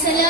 Salam.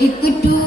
it could do